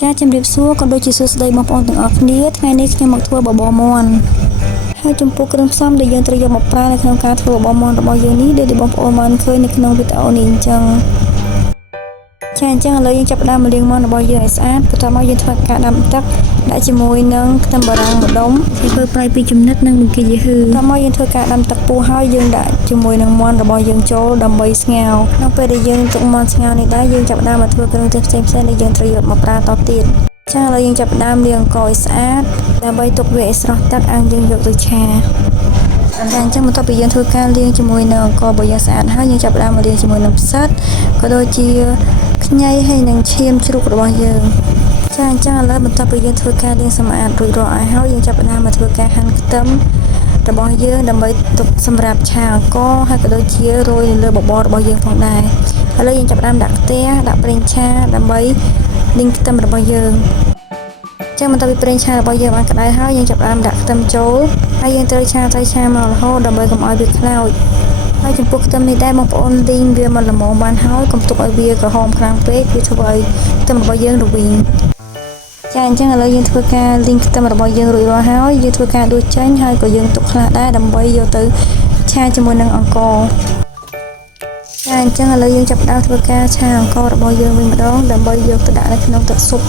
ចាជំរាបសួរក៏ដូចជាសួស្តីបងប្អូនទាំងអស់គ្នាថ្ងៃនេះខ្ញុំមកធ្វើបបរមាន់ហើយចំពោះគ្រឿងផ្សំដែលយើងត្រូវយកមកប្រើនៅក្នុងការធ្វើបបរមាន់របស់យើងនេះដូចបងប្អូនបានឃើញនៅក្នុងវីដេអូនេះអញ្ចឹងចាអញ្ចឹងឥឡូវយើងចាប់ផ្ដើមលាងមាន់របស់យើងឲ្យស្អាតបន្ទាប់មកយើងធ្វើការដាំទឹកដាក់ជាមួយនឹងខ្ទឹមបារាំងម្ដុំហើយធ្វើប្រៃ2ចំណិតនិងបង្គាយឺបន្ទាប់មកយើងធ្វើការដាំទឹកពុះហើយយើងដាក់ជាមួយនឹងមាន់របស់យើងចូលដើម្បីស្ងោរក្នុងពេលដែលយើងទុកមាន់ស្ងោរនេះដែរយើងចាប់ផ្ដើមមកធ្វើគ្រឿងទេសផ្សេងៗដែលយើងត្រូវយកមកប្រើតទៀតចាឥឡូវយើងចាប់ផ្ដើមលាងអង្ករឲ្យស្អាតដើម្បីទុកវាឲ្យស្រស់ទឹកអាំងយើងយកទៅឆាចាអញ្ចឹងបន្ទាប់ពីយើងធ្វើការលាងជាមួយនឹងអង្កររបស់យើងស្អាតហើយយើងចាប់ផ្ដើមមកលាងជាមួយនឹងផ្សិតក៏ដូចជាខ្ញីហើយនិងឈាមជ្រូករបស់យើងចាអញ្ចឹងឥឡូវបន្ទាប់ពីយើងធ្វើការលាងសម្អាតរួចរាល់ហើយយើងចាប់ផ្ដើមមកធ្វើការហាន់ខ្ទឹមរបស់យើងដើម្បីទុកសម្រាប់ឆាអង្ករហើយក៏ដូចជារោយលើបបររបស់យើងផងដែរឥឡូវយើងចាប់ផ្ដើមដាក់ខ្ទះដាក់ប្រេងឆាដើម្បីលីងខ្ទឹមរបស់យើងចឹងបន្ទាប់ពីប្រេងឆារបស់យើងបានក្តៅហើយយើងចាប់ផ្ដើមដាក់ខ្ទឹមចូលហើយយើងត្រូវឆាមករហូតដើម្បីកុំឲ្យវាខ្លោចហើយចំពោះខ្ទឹមនេះដែរបងប្អូនលីងវាមកល្មមបានហើយកុំទុកឲ្យវាក្រហមខ្លាំងពេកវាធ្វើឲ្យខ្ទឹមរបស់យើងរវីងចាអញ្ចឹងឥឡូវយើងធ្វើការលីងខ្ទឹមរបស់យើងរួចរាល់ហើយយើងធ្វើការដួសចេញហើយក៏យើងទុកខ្លះដែរដើម្បីយកទៅឆាជាមួយនឹងអង្ករចាអញ្ចឹងឥឡូវយើងចាប់ផ្ដើមធ្វើការឆាអង្កររបស់យើងវិញម្ដងដើម្បីយកទៅដាក់នៅក្នុងទឹកស៊ុប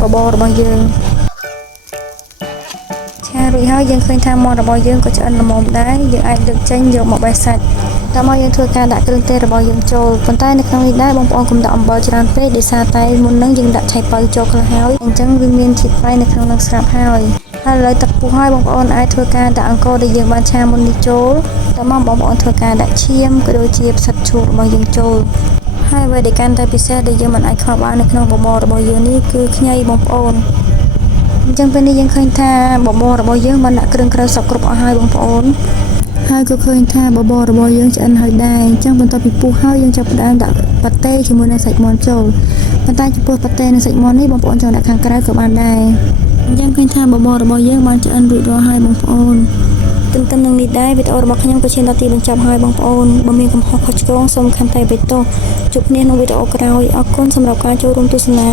បបររបស់យើងឆារួចហើយយើងឃើញថាមាន់របស់យើងក៏ឆ្អិនល្មមដែរយើងអាចលើកចេញយកមកបេះសាច់តាមមកយើងធ្វើការដាក់គ្រឿងទេសរបស់យើងចូលប៉ុន្តែនៅក្នុងនេះដែរបងប្អូនកុំដាក់អំបិលច្រើនពេកដោយសារតែមុននឹងយើងដាក់ឆៃប៉ៅចូលខ្លះហើយអញ្ចឹងវាមានជាតិប្រៃនៅក្នុងនឹងស្រាប់ហើយឥឡូវទឹកពុះហើយបងប្អូនអាចធ្វើការដាក់អង្ករដែលយើងបានឆាមុននេះចូលតាមមកបងប្អូនធ្វើការដាក់ឈាមក៏ដូចជាផ្សិតជ្រូករបស់យើងចូលហើយអ្វីដែលកាន់តែពិសេសដែលយើងមិនអាចខ្វះបាននៅក្នុងបបររបស់យើងនេះគឺខ្ញីបងប្អូនអញ្ចឹងពេលនេះយើងឃើញថាបបររបស់យើងបានដាក់គ្រឿងក្រៅសពគ្រប់អស់ហើយបងប្អូនហើយក៏ឃើញថាបបររបស់យើងឆ្អិនហើយដែរអញ្ចឹងបន្ទាប់ពីពុះហើយយើងចាប់ផ្ដើមដាក់ប៉ាតេជាមួយនឹងសាច់មាន់ចូលប៉ុន្តែចំពោះប៉ាតេនិងសាច់មាន់នេះបងប្អូនចង់ដាក់ខាងក្រៅក៏បានដែរអញ្ចឹងឃើញថាបបររបស់យើងបានឆ្អិនរួចរាល់ហើយបងប្អូនទន្ទឹមនឹងនេះដែរវីដេអូរបស់ខ្ញុំក៏ឈានដល់ទីបញ្ចប់ហើយបងប្អូនបើមានកំហុសខុសឆ្គងសូមខន្តីបិទទោសជួបគ្នាក្នុងវីដេអូក្រោយអរគុណសម្រាប់ការចូលរួមទស្សនា